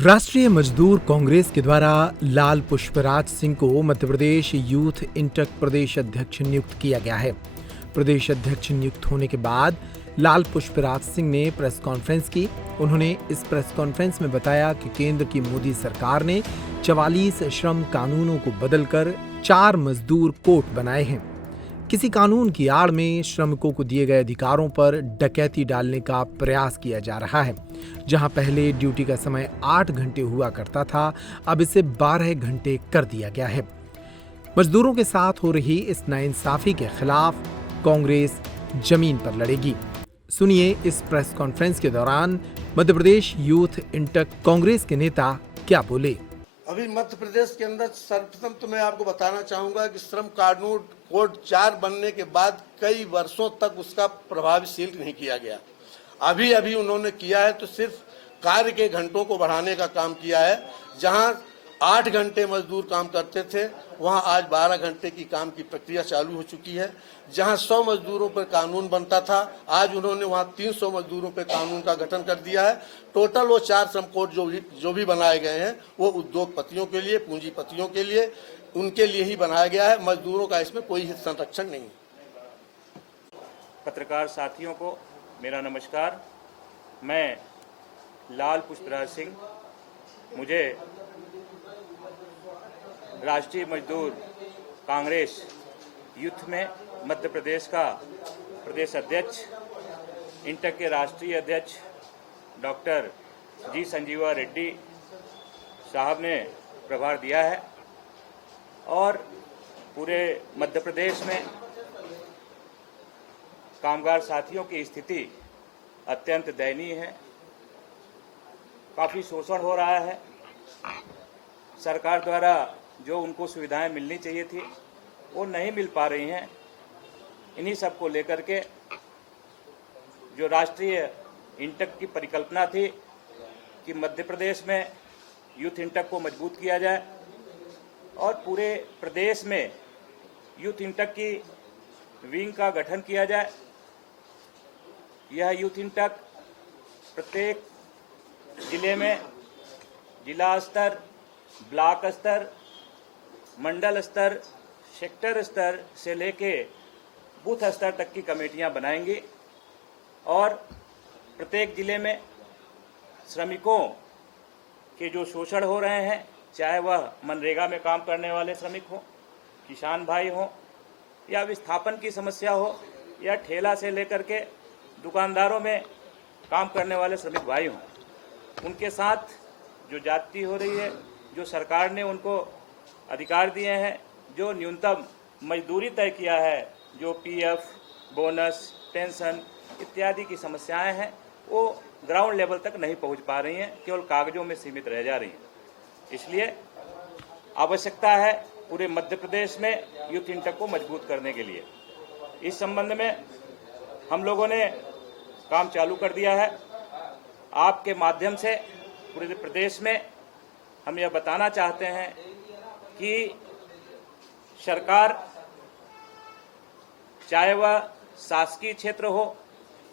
राष्ट्रीय मजदूर कांग्रेस के द्वारा लाल पुष्पराज सिंह को मध्य प्रदेश यूथ इंटक प्रदेश अध्यक्ष नियुक्त किया गया है। प्रदेश अध्यक्ष नियुक्त होने के बाद लाल पुष्पराज सिंह ने प्रेस कॉन्फ्रेंस की। उन्होंने इस प्रेस कॉन्फ्रेंस में बताया कि केंद्र की मोदी सरकार ने 44 श्रम कानूनों को बदलकर 4 मजदूर कोड बनाए हैं। किसी कानून की आड़ में श्रमिकों को दिए गए अधिकारों पर डकैती डालने का प्रयास किया जा रहा है। जहां पहले ड्यूटी का समय 8 घंटे हुआ करता था, अब इसे 12 घंटे कर दिया गया है। मजदूरों के साथ हो रही इस नाइंसाफी के खिलाफ कांग्रेस जमीन पर लड़ेगी। सुनिए इस प्रेस कॉन्फ्रेंस के दौरान मध्य प्रदेश यूथ इंटक कांग्रेस के नेता क्या बोले। अभी मध्य प्रदेश के अंदर सर्वप्रथम तो मैं आपको बताना चाहूँगा कि श्रम कानून कोड 4 बनने के बाद कई वर्षों तक उसका प्रभावशील नहीं किया गया। अभी अभी उन्होंने किया है तो सिर्फ कार्य के घंटों को बढ़ाने का काम किया है। जहां 8 घंटे मजदूर काम करते थे, वहां आज 12 घंटे की काम की प्रक्रिया चालू हो चुकी है। जहां 100 मजदूरों पर कानून बनता था, आज उन्होंने वहां 300 मजदूरों पर कानून का गठन कर दिया है। टोटल वो 4 श्रम कोड जो भी बनाए गए हैं वो उद्योगपतियों के लिए, पूंजीपतियों के लिए, उनके लिए ही बनाया गया है। मजदूरों का इसमें कोई हित संरक्षण नहीं। पत्रकार साथियों को मेरा नमस्कार। मैं लाल पुष्पराज सिंह, मुझे राष्ट्रीय मजदूर कांग्रेस यूथ में मध्य प्रदेश का प्रदेश अध्यक्ष, इंटक के राष्ट्रीय अध्यक्ष डॉक्टर जी संजीवा रेड्डी साहब ने प्रभार दिया है और पूरे मध्य प्रदेश में कामगार साथियों की स्थिति अत्यंत दयनीय है। काफ़ी शोषण हो रहा है। सरकार द्वारा जो उनको सुविधाएं मिलनी चाहिए थी वो नहीं मिल पा रही हैं। इन्हीं सब को लेकर के जो राष्ट्रीय इंटक की परिकल्पना थी कि मध्य प्रदेश में यूथ इंटक को मजबूत किया जाए और पूरे प्रदेश में यूथ इंटक की विंग का गठन किया जाए। यह यूथ इंटक प्रत्येक जिले में जिला स्तर, ब्लॉक स्तर, मंडल स्तर, सेक्टर स्तर से लेके बूथ स्तर तक की कमेटियां बनाएंगी और प्रत्येक जिले में श्रमिकों के जो शोषण हो रहे हैं, चाहे वह मनरेगा में काम करने वाले श्रमिक हों, किसान भाई हों, या विस्थापन की समस्या हो, या ठेला से लेकर के दुकानदारों में काम करने वाले श्रमिक भाई हों, उनके साथ जो जाति हो रही है, जो सरकार ने उनको अधिकार दिए हैं, जो न्यूनतम मजदूरी तय किया है, जो पीएफ, बोनस, पेंशन इत्यादि की समस्याएं हैं, वो ग्राउंड लेवल तक नहीं पहुंच पा रही हैं, केवल कागजों में सीमित रह जा रही हैं। इसलिए आवश्यकता है पूरे मध्य प्रदेश में यूथ इंटक को मजबूत करने के लिए। इस संबंध में हम लोगों ने काम चालू कर दिया है। आपके माध्यम से पूरे प्रदेश में हम यह बताना चाहते हैं कि सरकार, चाहे वह शासकीय क्षेत्र हो,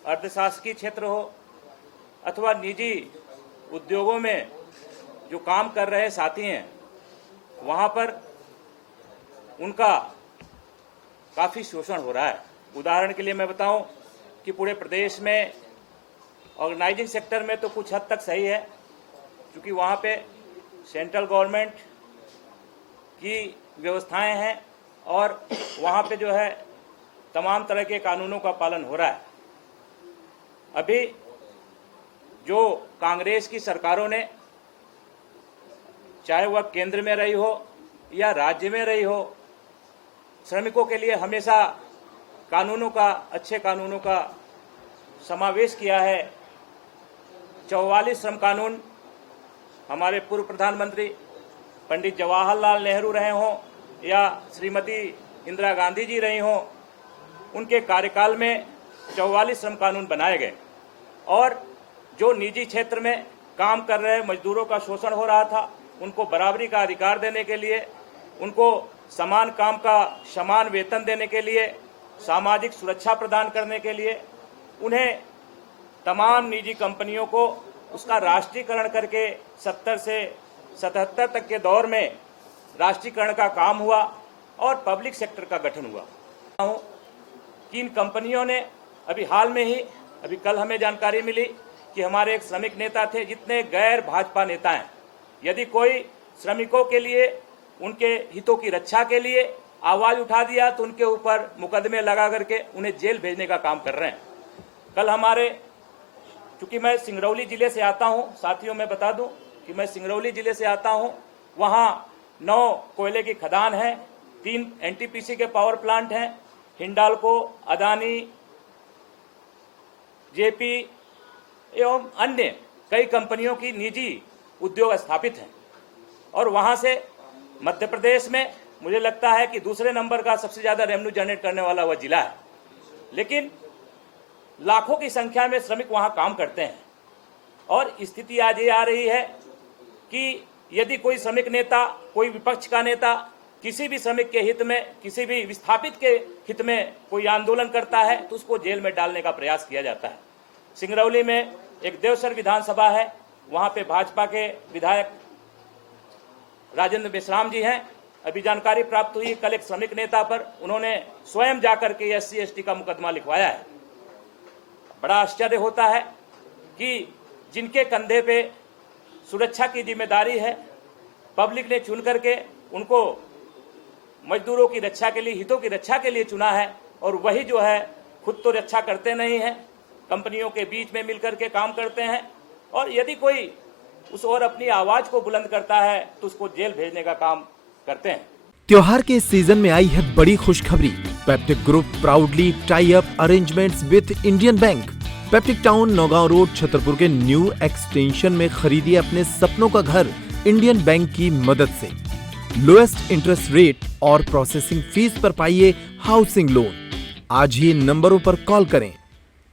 अर्धशासकीय क्षेत्र हो अथवा निजी उद्योगों में जो काम कर रहे साथी हैं, वहाँ पर उनका काफ़ी शोषण हो रहा है। उदाहरण के लिए मैं बताऊं कि पूरे प्रदेश में ऑर्गेनाइजिंग सेक्टर में तो कुछ हद तक सही है, क्योंकि वहाँ पे सेंट्रल गवर्नमेंट की व्यवस्थाएं हैं और वहाँ पे जो है तमाम तरह के कानूनों का पालन हो रहा है। अभी जो कांग्रेस की सरकारों ने, चाहे वह केंद्र में रही हो या राज्य में रही हो, श्रमिकों के लिए हमेशा कानूनों का, अच्छे कानूनों का समावेश किया है। 44 श्रम कानून हमारे पूर्व प्रधानमंत्री पंडित जवाहरलाल नेहरू रहे हों या श्रीमती इंदिरा गांधी जी रही हों, उनके कार्यकाल में 44 श्रम कानून बनाए गए और जो निजी क्षेत्र में काम कर रहे मजदूरों का शोषण हो रहा था, उनको बराबरी का अधिकार देने के लिए, उनको समान काम का समान वेतन देने के लिए, सामाजिक सुरक्षा प्रदान करने के लिए, उन्हें तमाम निजी कंपनियों को उसका राष्ट्रीयकरण करके 70 से 77 तक के दौर में राष्ट्रीयकरण का काम हुआ और पब्लिक सेक्टर का गठन हुआ कि इन कंपनियों ने अभी हाल में ही अभी कल हमें जानकारी मिली कि हमारे एक श्रमिक नेता थे, जितने गैर भाजपा नेता हैं, यदि कोई श्रमिकों के लिए उनके हितों की रक्षा के लिए आवाज उठा दिया तो उनके ऊपर मुकदमे लगा करके उन्हें जेल भेजने का काम कर रहे हैं। कल हमारे, चूंकि मैं सिंगरौली जिले से आता हूं, साथियों मैं बता दूं कि मैं सिंगरौली जिले से आता हूं, वहां 9 कोयले की खदान है, 3 एनटीपीसी के पावर प्लांट हैं, हिंडाल्को, अदानी, जेपी एवं अन्य कई कंपनियों की निजी उद्योग स्थापित हैं और वहां से मध्य प्रदेश में मुझे लगता है कि दूसरे नंबर का सबसे ज्यादा रेवेन्यू जनरेट करने वाला वह जिला है। लेकिन लाखों की संख्या में श्रमिक वहां काम करते हैं और स्थिति आज ये आ रही है कि यदि कोई श्रमिक नेता, कोई विपक्ष का नेता किसी भी श्रमिक के हित में, किसी भी विस्थापित के हित में कोई आंदोलन करता है तो उसको जेल में डालने का प्रयास किया जाता है। सिंगरौली में एक देवसर विधानसभा है, वहां पे भाजपा के विधायक राजेंद्र मेश्राम जी हैं। अभी जानकारी प्राप्त हुई, कल एक श्रमिक नेता पर उन्होंने स्वयं जाकर के SC/ST का मुकदमा लिखवाया है। बड़ा आश्चर्य होता है कि जिनके कंधे पे सुरक्षा की जिम्मेदारी है, पब्लिक ने चुन करके उनको मजदूरों की रक्षा के लिए, हितों की रक्षा के लिए चुना है और वही जो है खुद तो रक्षा करते नहीं हैं, कंपनियों के बीच में मिलकर के काम करते हैं और यदि कोई उस और अपनी आवाज को बुलंद करता है तो उसको जेल भेजने का काम करते हैं। त्योहार के इस सीजन में आई है बड़ी खुशखबरी। Peptic group proudly tie up arrangements with Indian bank. Peptic town, Naugaon road, Chhatarpur के न्यू एक्सटेंशन में खरीदिए अपने सपनों का घर इंडियन बैंक की मदद से। लोएस्ट इंटरेस्ट रेट और प्रोसेसिंग फीस पर पाइए हाउसिंग लोन। आज ही इन नंबरों पर कॉल करें।